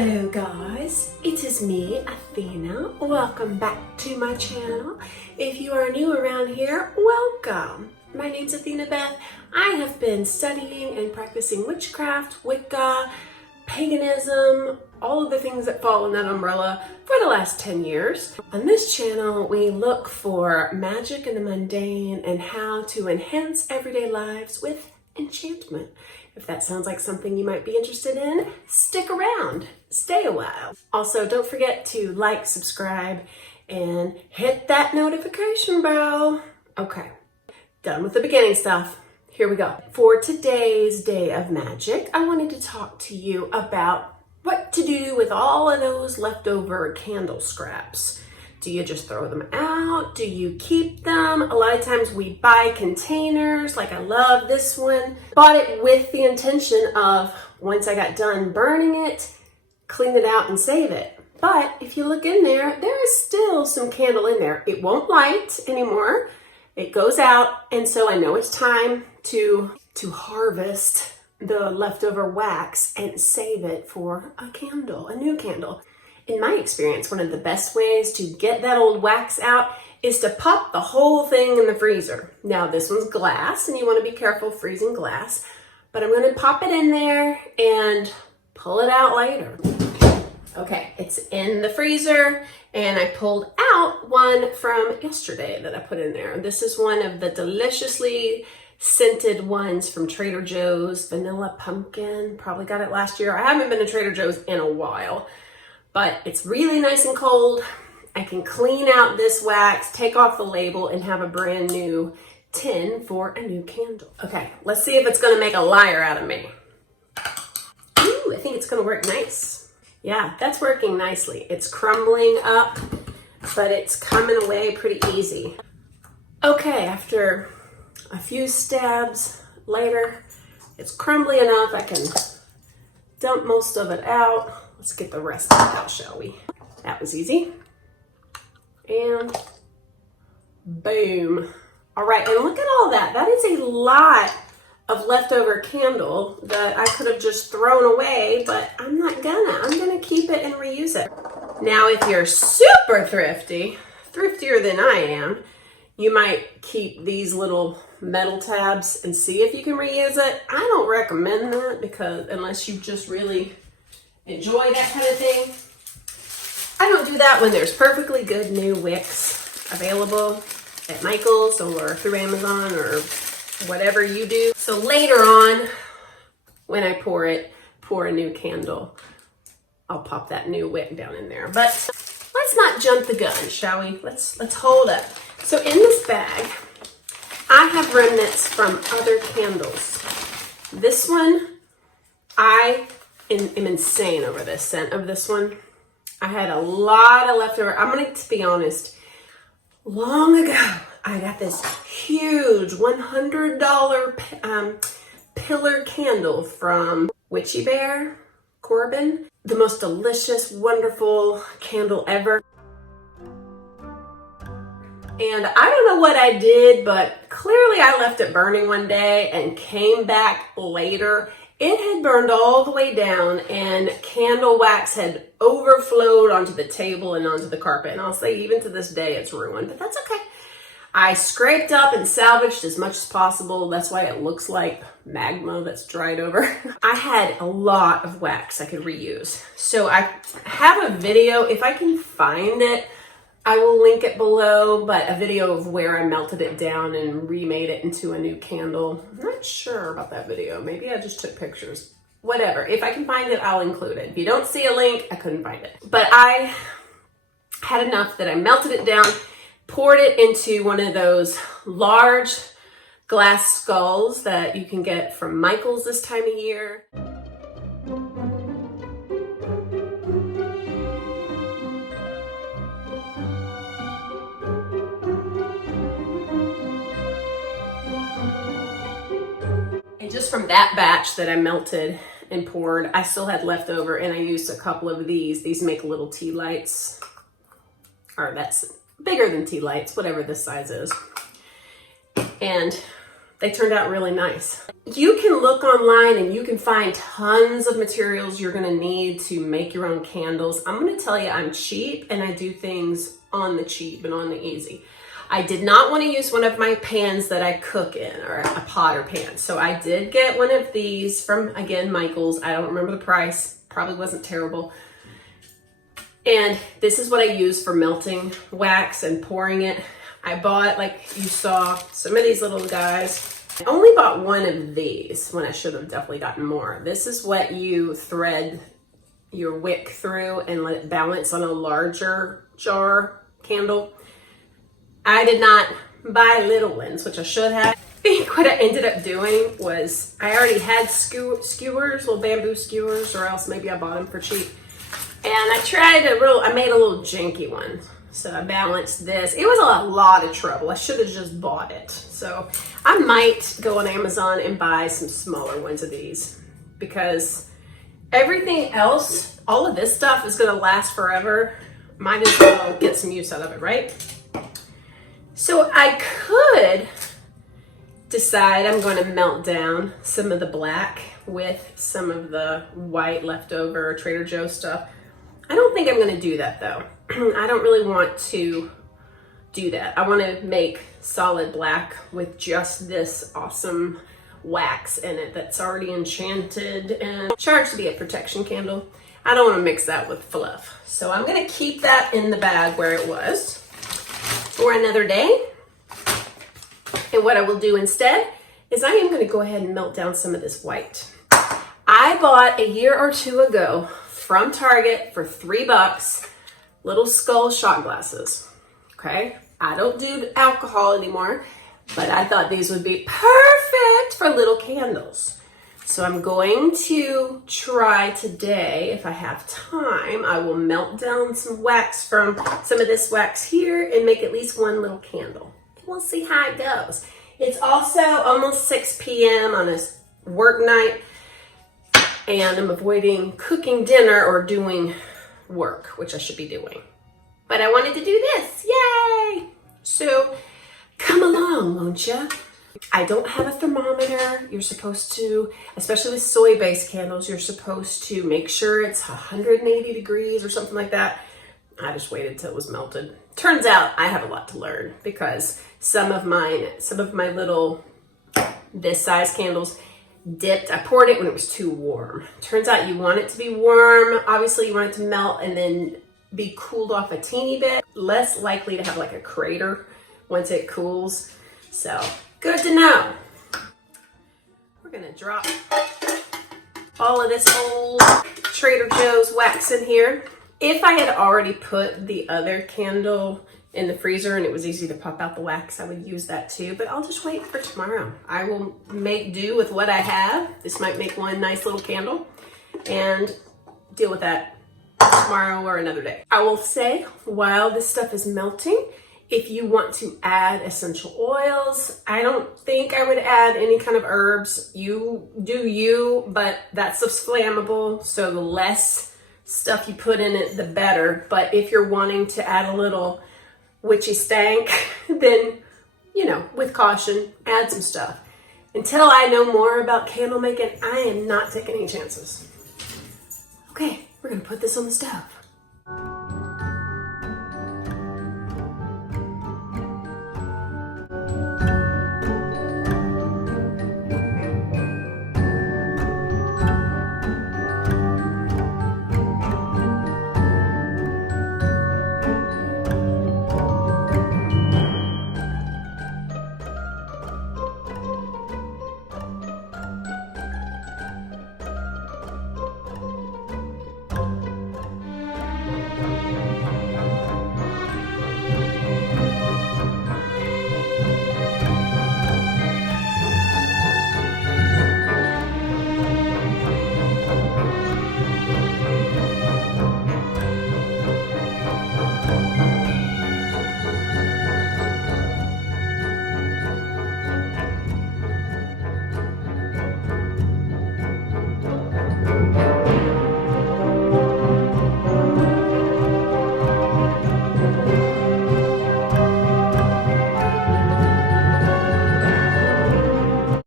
Hello guys, it is me, Athena. Welcome back to my channel. If you are new around here, welcome. My name's Athena Beth. I have been studying and practicing witchcraft, Wicca, paganism, all of the things that fall in that umbrella for the last 10 years. On this channel, we look for magic in the mundane and how to enhance everyday lives with enchantment. If that sounds like something you might be interested in, stick around, stay a while. Also, don't forget to like, subscribe, and hit that notification bell. Okay, done with the beginning stuff. Here we go. For today's day of magic, I wanted to talk to you about what to do with all of those leftover candle scraps. Do you just throw them out? Do you keep them? A lot of times we buy containers, like I love this one. Bought it with the intention of, once I got done burning it, clean it out and save it. But if you look in there, there is still some candle in there. It won't light anymore. It goes out, and so I know it's time to harvest the leftover wax and save it for a candle, a new candle. In my experience, one of the best ways to get that old wax out is to pop the whole thing in the freezer. Now this one's glass and you want to be careful freezing glass, but I'm going to pop it in there and pull it out later. Okay, it's in the freezer and I pulled out one from yesterday that I put in there. This is one of the deliciously scented ones from Trader Joe's, vanilla pumpkin. Probably got it last year. I haven't been to Trader Joe's in a while. But it's really nice and cold. I can clean out this wax, take off the label, and have a brand new tin for a new candle. Okay, let's see if it's gonna make a liar out of me. Ooh, I think it's gonna work nice. Yeah, that's working nicely. It's crumbling up, but it's coming away pretty easy. Okay, after a few stabs later, it's crumbly enough I can dump most of it out. Let's get the rest of it out, shall we? That was easy. And boom. All right, and look at all that. That is a lot of leftover candle that I could have just thrown away, but I'm not gonna. I'm gonna keep it and reuse it. Now, if you're super thrifty, thriftier than I am, you might keep these little metal tabs and see if you can reuse it. I don't recommend that because unless you just really enjoy that kind of thing. I don't do that when there's perfectly good new wicks available at Michael's or through Amazon or whatever you do. So later on, when I pour a new candle, I'll pop that new wick down in there. But let's not jump the gun, shall we? Let's hold up. So in this bag, I have remnants from other candles. This one, I am insane over this scent of this one. I had a lot of leftover. I'm going to be honest. Long ago, I got this huge $100 pillar candle from Witchy Bear, Corbin. The most delicious, wonderful candle ever. And I don't know what I did, but clearly I left it burning one day and came back later. It had burned all the way down and candle wax had overflowed onto the table and onto the carpet. And I'll say even to this day it's ruined, but that's okay. I scraped up and salvaged as much as possible. That's why it looks like magma that's dried over. I had a lot of wax I could reuse. So I have a video, if I can find it, I will link it below, but a video of where I melted it down and remade it into a new candle. I'm not sure about that video. Maybe I just took pictures. Whatever. If I can find it, I'll include it. If you don't see a link, I couldn't find it. But I had enough that I melted it down, poured it into one of those large glass skulls that you can get from Michael's this time of year. Just from that batch that I melted and poured, I still had leftover and I used a couple of these. These make little tea lights, or that's bigger than tea lights, whatever this size is. And they turned out really nice. You can look online and you can find tons of materials you're gonna need to make your own candles. I'm gonna tell you, I'm cheap and I do things on the cheap and on the easy. I did not want to use one of my pans that I cook in, or a pot or pan. So I did get one of these from, again, Michael's. I don't remember the price, probably wasn't terrible. And this is what I use for melting wax and pouring it. I bought, like you saw, some of these little guys. I only bought one of these when I should have definitely gotten more. This is what you thread your wick through and let it balance on a larger jar candle. I did not buy little ones, which I should have. I think what I ended up doing was I already had skewers, little bamboo skewers, or else maybe I bought them for cheap. And I made a little janky one. So I balanced this. It was a lot of trouble. I should have just bought it. So I might go on Amazon and buy some smaller ones of these, because everything else, all of this stuff is gonna last forever. Might as well get some use out of it, right? So I could decide I'm going to melt down some of the black with some of the white leftover Trader Joe's stuff. I don't think I'm going to do that though. I don't really want to do that. I want to make solid black with just this awesome wax in it that's already enchanted and charged to be a protection candle. I don't want to mix that with fluff. So I'm going to keep that in the bag where it was for another day. And what I will do instead is I am going to go ahead and melt down some of this white. I bought a year or two ago from Target for $3 little skull shot glasses. Okay, I don't do alcohol anymore, but I thought these would be perfect for little candles. So I'm going to try today, if I have time, I will melt down some wax from some of this wax here and make at least one little candle. We'll see how it goes. It's also almost 6 p.m. on a work night, and I'm avoiding cooking dinner or doing work, which I should be doing. But I wanted to do this, yay! So come along, won't you? I don't have a thermometer. You're supposed to, especially with soy-based candles, you're supposed to make sure it's 180 degrees or something like that. I just waited till it was melted. Turns out I have a lot to learn, because some of my little this size candles dipped. I poured it when it was too warm. Turns out you want it to be warm. Obviously you want it to melt and then be cooled off a teeny bit. Less likely to have like a crater once it cools. So good to know. We're gonna drop all of this old Trader Joe's wax in here. If I had already put the other candle in the freezer and it was easy to pop out the wax, I would use that too, but I'll just wait for tomorrow. I will make do with what I have. This might make one nice little candle, and deal with that tomorrow or another day. I will say, while this stuff is melting, if you want to add essential oils, I don't think I would add any kind of herbs. You do you, but that stuff's flammable, so the less stuff you put in it, the better. But if you're wanting to add a little witchy stank, then, you know, with caution, add some stuff. Until I know more about candle making, I am not taking any chances. Okay, we're gonna put this on the stove.